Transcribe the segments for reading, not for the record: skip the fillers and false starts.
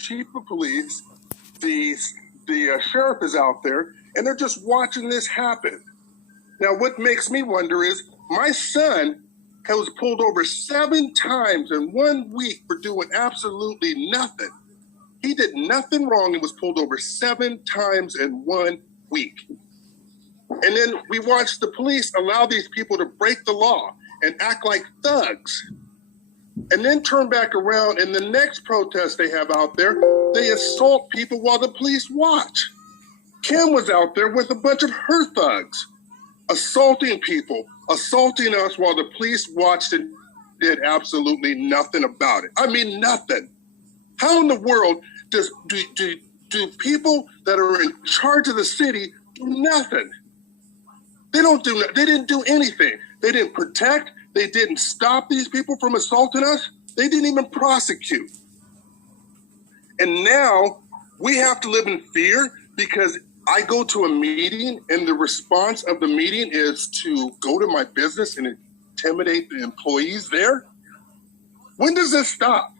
chief of police, the sheriff is out there, and they're just watching this happen. Now, what makes me wonder is my son was pulled over 7 times in 1 week for doing absolutely nothing. He did nothing wrong and was pulled over 7 times in 1 week. And then we watched the police allow these people to break the law and act like thugs. And then turn back around, and the next protest they have out there, they assault people while the police watch. Kim was out there with a bunch of her thugs, assaulting people, assaulting us while the police watched and did absolutely nothing about it. I mean, nothing. How in the world do people that are in charge of the city do nothing? They didn't do anything. They didn't protect. They didn't stop these people from assaulting us. They didn't even prosecute. And now we have to live in fear because I go to a meeting and the response of the meeting is to go to my business and intimidate the employees there. When does this stop?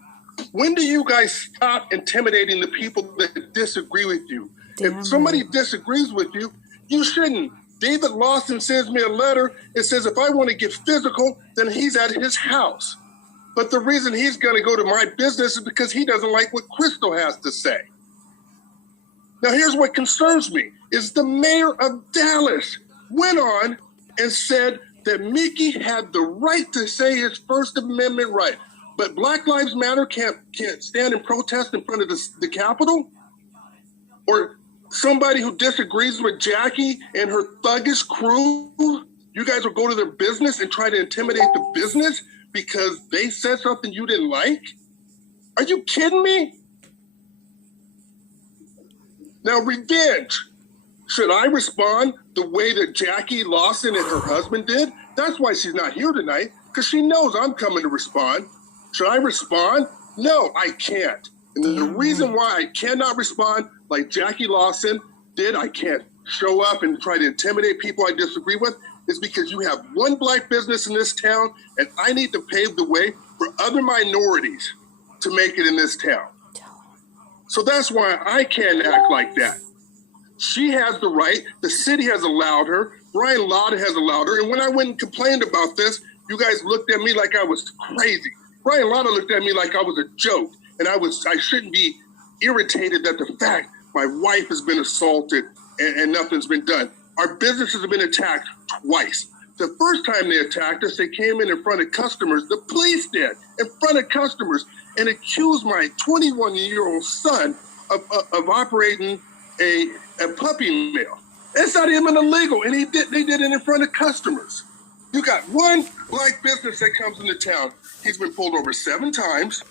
When do you guys stop intimidating the people that disagree with you? If somebody disagrees with you, you shouldn't. David Lawson sends me a letter. It says if I want to get physical, then he's at his house. But the reason he's going to go to my business is because he doesn't like what Crystal has to say. Now, here's what concerns me, is the mayor of Dallas went on and said that Mickey had the right to say his First Amendment right. But Black Lives Matter can't stand and protest in front of the Capitol? Or somebody who disagrees with Jackie and her thuggish crew, you guys will go to their business and try to intimidate the business because they said something you didn't like? Are you kidding me? Now, revenge. Should I respond the way that Jackie Lawson and her husband did? That's why she's not here tonight, because she knows I'm coming to respond. Should I respond? No, I can't. And the reason why I cannot respond like Jackie Lawson did, I can't show up and try to intimidate people I disagree with, is because you have one Black business in this town, and I need to pave the way for other minorities to make it in this town. So that's why I can't act like that. She has the right. The city has allowed her. Brian Lauda has allowed her. And when I went and complained about this, you guys looked at me like I was crazy. Brian Lauda looked at me like I was a joke. And I shouldn't be irritated at the fact my wife has been assaulted and nothing's been done. Our businesses have been attacked twice. The first time they attacked us, they came in front of customers. The police did, in front of customers, and accused my 21-year-old son of operating a puppy mill. It's not even illegal, and they did it in front of customers. You got one Black business that comes into town. He's been pulled over 7 times.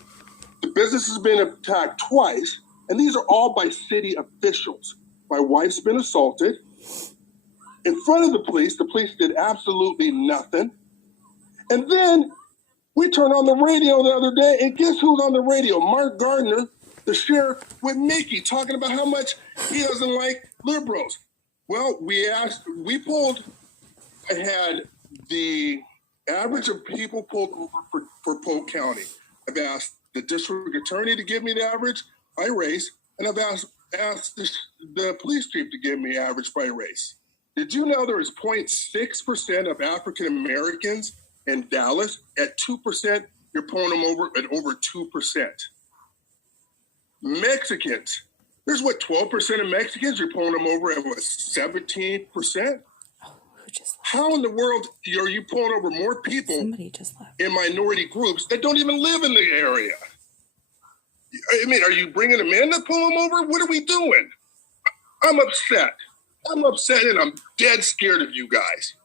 The business has been attacked twice, and these are all by city officials. My wife's been assaulted. In front of the police did absolutely nothing. And then we turned on the radio the other day, and guess who's on the radio? Mark Gardner, the sheriff, with Mickey, talking about how much he doesn't like liberals. Well, I had the average of people pulled over for Polk County. I've asked the district attorney to give me the average by race, and I've asked the police chief to give me average by race. Did you know there is 0.6% of African Americans in Dallas? At 2%, you're pulling them over at over 2%. Mexicans, there's 12% of Mexicans, you're pulling them over at 17%? How in the world are you pulling over more people in minority groups that don't even live in the area? I mean, are you bringing them in to pull them over? What are we doing? I'm upset. I'm upset, and I'm dead scared of you guys.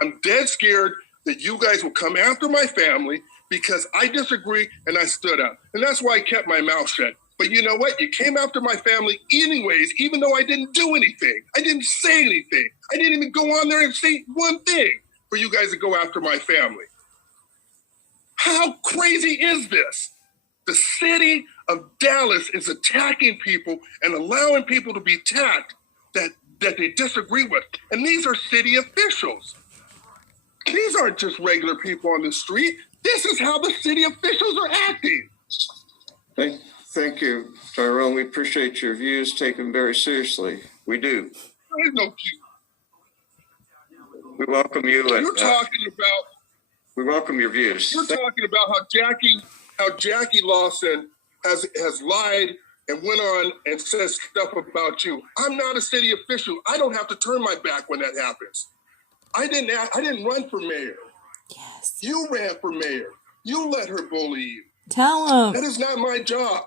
I'm dead scared that you guys will come after my family because I disagree and I stood up. And that's why I kept my mouth shut. But you know what? You came after my family anyways, even though I didn't do anything. I didn't say anything. I didn't even go on there and say one thing for you guys to go after my family. How crazy is this? The city of Dallas is attacking people and allowing people to be attacked that they disagree with. And these are city officials. These aren't just regular people on the street. This is how the city officials are acting. Thank you, Tyrone. We appreciate your views taken very seriously. We do. There is no view. We welcome you. You're talking about. We welcome your views. You're talking about how Jackie Lawson has lied and went on and said stuff about you. I'm not a city official. I don't have to turn my back when that happens. I didn't run for mayor. Yes. You ran for mayor. You let her bully you. Tell him. That is not my job.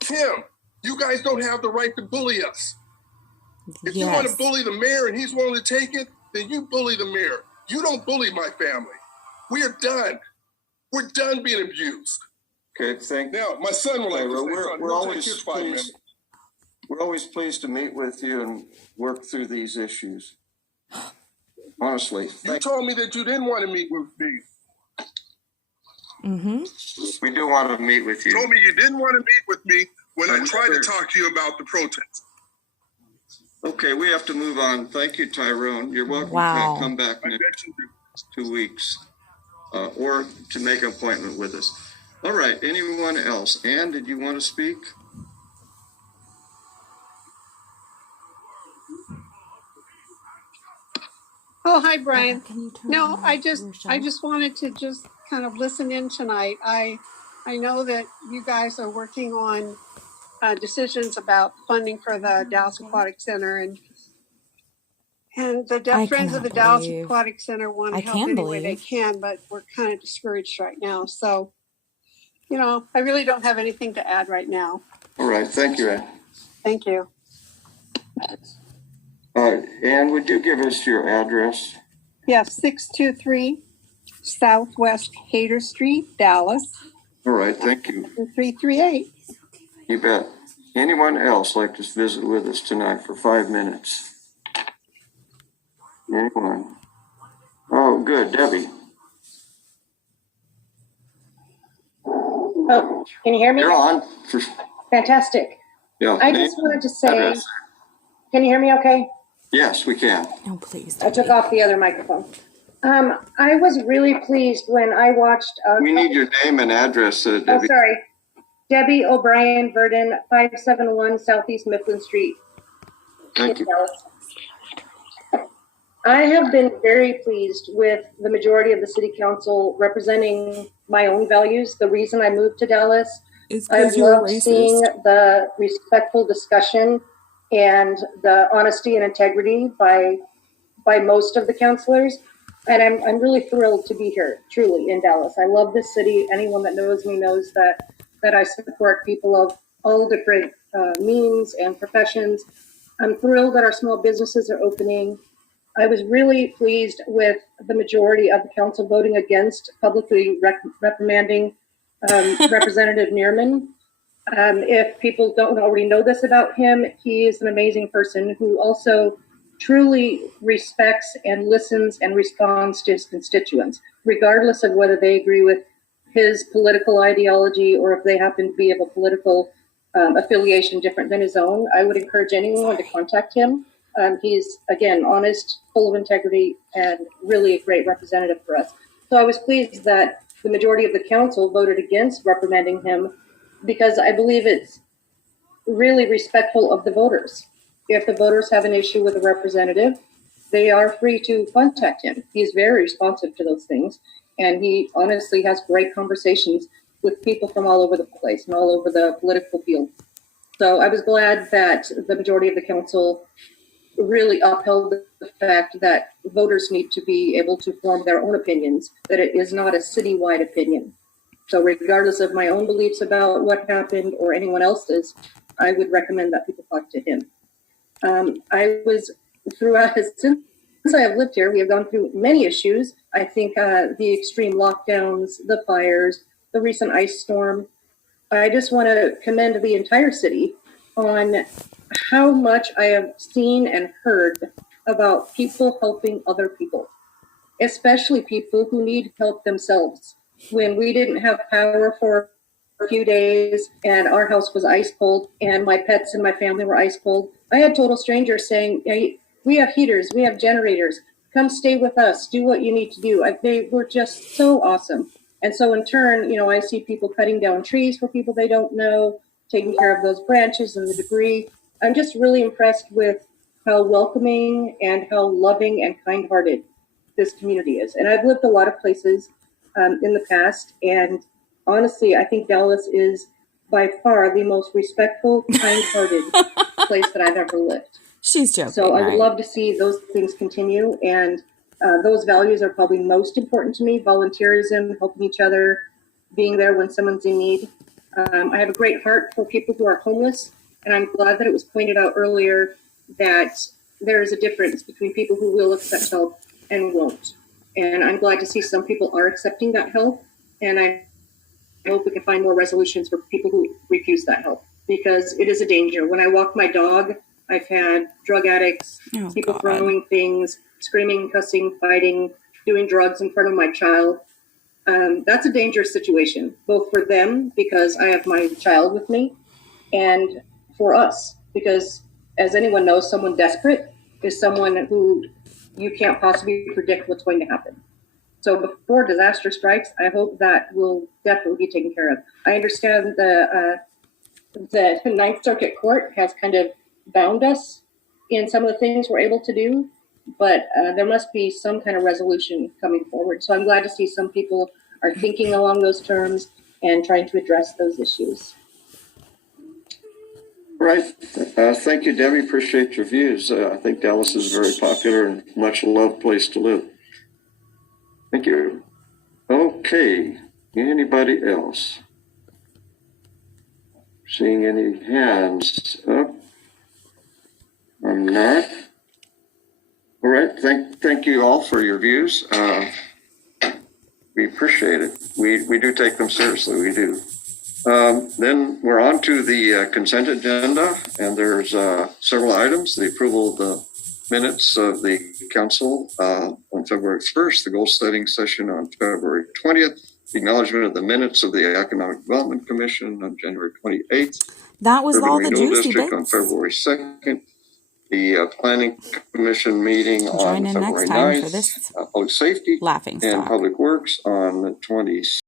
Kim, you guys don't have the right to bully us. If you want to bully the mayor and he's willing to take it, then you bully the mayor. You don't bully my family. We are done. We're done being abused. Okay, thank you. Now, my son will like we're always pleased to meet with you and work through these issues. Honestly. You told me that you didn't want to meet with me. Mm-hmm. We do want to meet with you. You told me you didn't want to meet with me when I tried to talk to you about the protest. Okay, we have to move on. Thank you, Tyrone. You're welcome to come back in 2 weeks or to make an appointment with us. All right, anyone else? Ann, did you want to speak? Oh, hi, Brian. No, I just wanted to just kind of listen in tonight. I know that you guys are working on decisions about funding for the Dallas Aquatic Center, and the Friends of the Dallas Aquatic Center want to help any way they can, but we're kind of discouraged right now. So, you know, I really don't have anything to add right now. All right, thank you, Ann. Thank you. Ann, would you give us your address? Yes, 623 Southwest Hader Street, Dallas. All right, thank you. 338. You bet. Anyone else like to visit with us tonight for 5 minutes? Anyone? Oh, good. Debbie. Oh, can you hear me? You're on. Fantastic. Yeah. I just wanted to say, can you hear me okay? Yes, we can. Oh, please. I took off the other microphone. I was really pleased when I watched. We need your name and address, Debbie. Oh, sorry. Debbie O'Brien Verdon, 571 Southeast Mifflin Street. Thank you. I have been very pleased with the majority of the city council representing my own values. The reason I moved to Dallas, I love seeing the respectful discussion and the honesty and integrity by most of the councilors. And I'm really thrilled to be here, truly, in Dallas. I love this city. Anyone that knows me knows that I support people of all different means and professions. I'm thrilled that our small businesses are opening. I was really pleased with the majority of the council voting against publicly reprimanding Representative Neerman. If people don't already know this about him, he is an amazing person who also truly respects and listens and responds to his constituents, regardless of whether they agree with his political ideology or if they happen to be of a political affiliation different than his own. I would encourage anyone to contact him. He's, again, honest, full of integrity, and really a great representative for us. So I was pleased that the majority of the council voted against reprimanding him because I believe it's really respectful of the voters. If the voters have an issue with a representative, they are free to contact him. He's very responsive to those things, and he honestly has great conversations with people from all over the place and all over the political field. So I was glad that the majority of the council really upheld the fact that voters need to be able to form their own opinions, that it is not a citywide opinion. So regardless of my own beliefs about what happened or anyone else's, I would recommend that people talk to him. I was throughout, since I have lived here, we have gone through many issues. I think the extreme lockdowns, the fires, the recent ice storm. I just want to commend the entire city on how much I have seen and heard about people helping other people, especially people who need help themselves. When we didn't have power for a few days and our house was ice cold and my pets and my family were ice cold, I had total strangers saying, hey, we have heaters, we have generators, come stay with us, do what you need to do. They were just so awesome. And so in turn, you know, I see people cutting down trees for people they don't know, taking care of those branches and the debris. I'm just really impressed with how welcoming and how loving and kind-hearted this community is. And I've lived a lot of places in the past, and honestly, I think Dallas is by far the most respectful, kind-hearted place that I've ever lived. She's joking. So I would right? love to see those things continue, and those values are probably most important to me: volunteerism, helping each other, being there when someone's in need. I have a great heart for people who are homeless, and I'm glad that it was pointed out earlier that there is a difference between people who will accept help and won't. And I'm glad to see some people are accepting that help, and I hope we can find more resolutions for people who refuse that help, because it is a danger. When I walk my dog, I've had drug addicts, people throwing things, screaming, cussing, fighting, doing drugs in front of my child. That's a dangerous situation, both for them, because I have my child with me, and for us, because as anyone knows, someone desperate is someone who you can't possibly predict what's going to happen. So before disaster strikes, I hope that will definitely be taken care of. I understand the Ninth Circuit Court has kind of bound us in some of the things we're able to do, but there must be some kind of resolution coming forward. So I'm glad to see some people are thinking along those terms and trying to address those issues. Right. Thank you, Debbie. Appreciate your views. I think Dallas is a very popular and much loved place to live. Thank you. Okay. Anybody else? Seeing any hands up? I'm not. All right. Thank you all for your views. We appreciate it. We do take them seriously. We do. Then we're on to the consent agenda, and there's several items. The approval of the minutes of the council on February 1st, the goal setting session on February 20th, the acknowledgement of the minutes of the Economic Development Commission on January 28th. That was all the juicy District bits. on February 2nd, the Planning Commission meeting on February 9th, for this Public Safety laughing stock. and Public Works on the 26th.